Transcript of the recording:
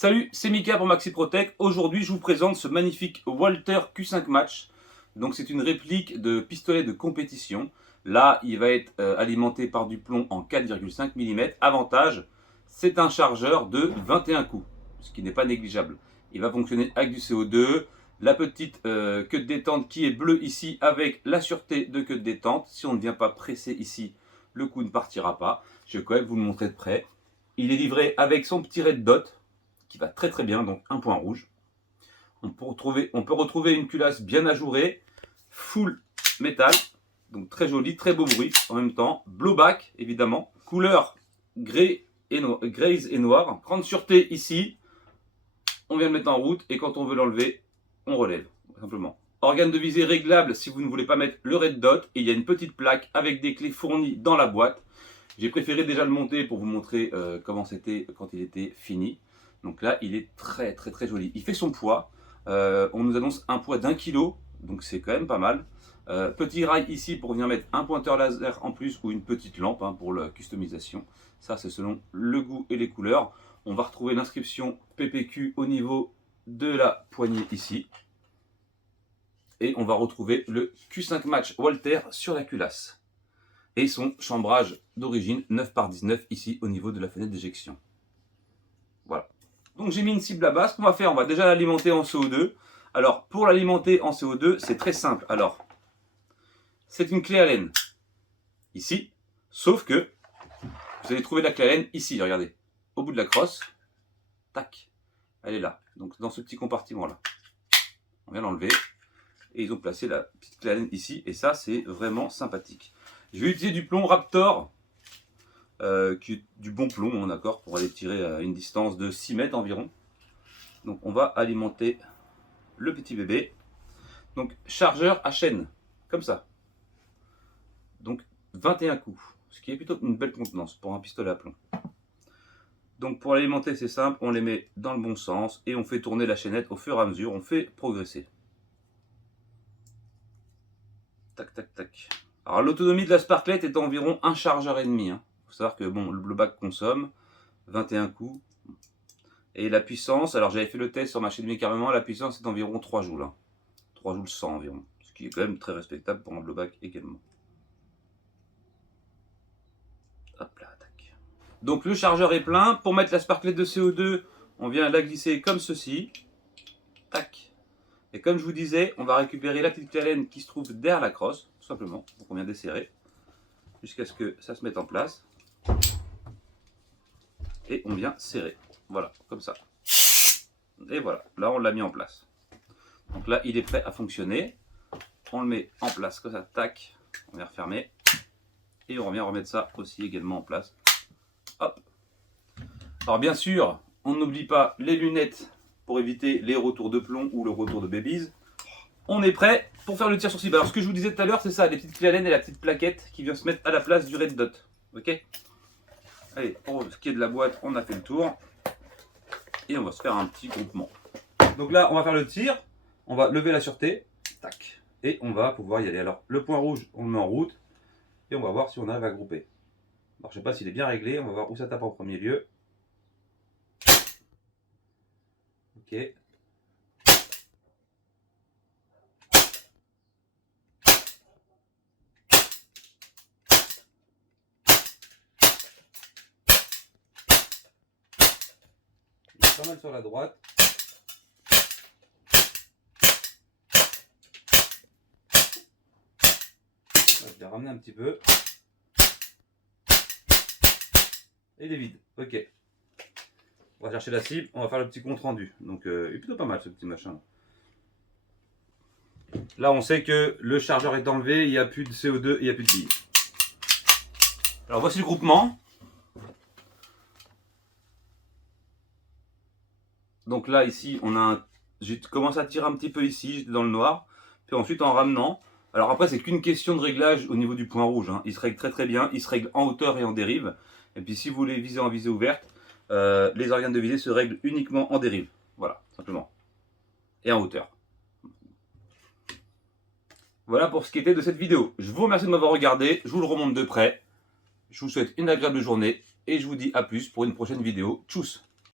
Salut, c'est Mika pour MaxiProtec. Aujourd'hui, je vous présente ce magnifique Walther Q5 Match. Donc, c'est une réplique de pistolet de compétition. Là, il va être alimenté par du plomb en 4,5 mm. Avantage, c'est un chargeur de 21 coups, ce qui n'est pas négligeable. Il va fonctionner avec du CO2, la petite queue de détente qui est bleue ici avec la sûreté de queue de détente. Si on ne vient pas presser ici, le coup ne partira pas. Je vais quand même vous le montrer de près. Il est livré avec son petit red dot qui va très très bien, donc un point rouge. On peut retrouver une culasse bien ajourée, full métal, donc très joli, très beau bruit en même temps. Blowback évidemment, couleur gris et noir. Grande sûreté ici, on vient le mettre en route et quand on veut l'enlever, on relève simplement. Organe de visée réglable si vous ne voulez pas mettre le red dot, et il y a une petite plaque avec des clés fournies dans la boîte. J'ai préféré déjà le monter pour vous montrer comment c'était quand il était fini. Donc là, il est très très très joli. Il fait son poids. On nous annonce un poids d'1 kg, donc c'est quand même pas mal. Petit rail ici pour venir mettre un pointeur laser en plus ou une petite lampe pour la customisation. Ça, c'est selon le goût et les couleurs. On va retrouver l'inscription PPQ au niveau de la poignée ici. Et on va retrouver le Q5 Match Walther sur la culasse. Et son chambrage d'origine 9x19 ici au niveau de la fenêtre d'éjection. Voilà. Donc j'ai mis une cible à base. Ce qu'on va faire, on va déjà l'alimenter en CO2. Alors pour l'alimenter en CO2, c'est très simple. Alors, c'est une clé Allen ici, sauf que vous allez trouver la clé Allen ici, regardez, au bout de la crosse. Tac, elle est là. Donc dans ce petit compartiment là. On vient l'enlever. Et ils ont placé la petite clé Allen ici. Et ça, c'est vraiment sympathique. Je vais utiliser du plomb Raptor. Qui est du bon plomb, d'accord, pour aller tirer à une distance de 6 mètres environ. Donc on va alimenter le petit bébé. Donc chargeur à chaîne, comme ça. Donc 21 coups, ce qui est plutôt une belle contenance pour un pistolet à plomb. Donc pour l'alimenter, c'est simple, on les met dans le bon sens et on fait tourner la chaînette au fur et à mesure, on fait progresser. Tac, tac, tac. Alors l'autonomie de la Sparklet est environ un chargeur et demi. Il faut savoir que bon, le blowback consomme 21 coups. Et la puissance, alors j'avais fait le test sur ma chaîne Mécarrément, la puissance est d'environ 3 joules. 3 joules 100 environ. Ce qui est quand même très respectable pour un blowback également. Hop là, tac. Donc le chargeur est plein. Pour mettre la Sparklet de CO2, on vient la glisser comme ceci. Tac. Et comme je vous disais, on va récupérer la petite clé Allen qui se trouve derrière la crosse, tout simplement. Donc on vient desserrer jusqu'à ce que ça se mette en place. Et on vient serrer. Voilà, comme ça. Et voilà, là on l'a mis en place. Donc là, il est prêt à fonctionner. On le met en place comme ça, tac. On vient refermer. Et on vient remettre ça aussi également en place. Hop. Alors bien sûr, on n'oublie pas les lunettes pour éviter les retours de plomb ou le retour de babies. On est prêt pour faire le tir sur cible. Alors ce que je vous disais tout à l'heure, c'est ça, les petites clés Allen et la petite plaquette qui vient se mettre à la place du red dot. Ok. Allez, pour ce qui est de la boîte, on a fait le tour. Et on va se faire un petit groupement. Donc là, on va faire le tir. On va lever la sûreté. Tac. Et on va pouvoir y aller. Alors, le point rouge, on le met en route. Et on va voir si on arrive à grouper. Alors, je ne sais pas s'il est bien réglé. On va voir où ça tape en premier lieu. Ok. Pas mal sur la droite. Je vais ramener un petit peu. Et il est vide. Ok. On va chercher la cible. On va faire le petit compte rendu. Donc, il est plutôt pas mal ce petit machin. Là, on sait que le chargeur est enlevé. Il n'y a plus de CO2 et il n'y a plus de billes. Alors, voici le groupement. Donc là, ici, j'ai commencé à tirer un petit peu ici, j'étais dans le noir. Puis ensuite, en ramenant. Alors après, c'est qu'une question de réglage au niveau du point rouge. Il se règle très très bien. Il se règle en hauteur et en dérive. Et puis si vous voulez viser en visée ouverte, les organes de visée se règlent uniquement en dérive. Voilà, simplement. Et en hauteur. Voilà pour ce qui était de cette vidéo. Je vous remercie de m'avoir regardé. Je vous le remonte de près. Je vous souhaite une agréable journée. Et je vous dis à plus pour une prochaine vidéo. Tchuss!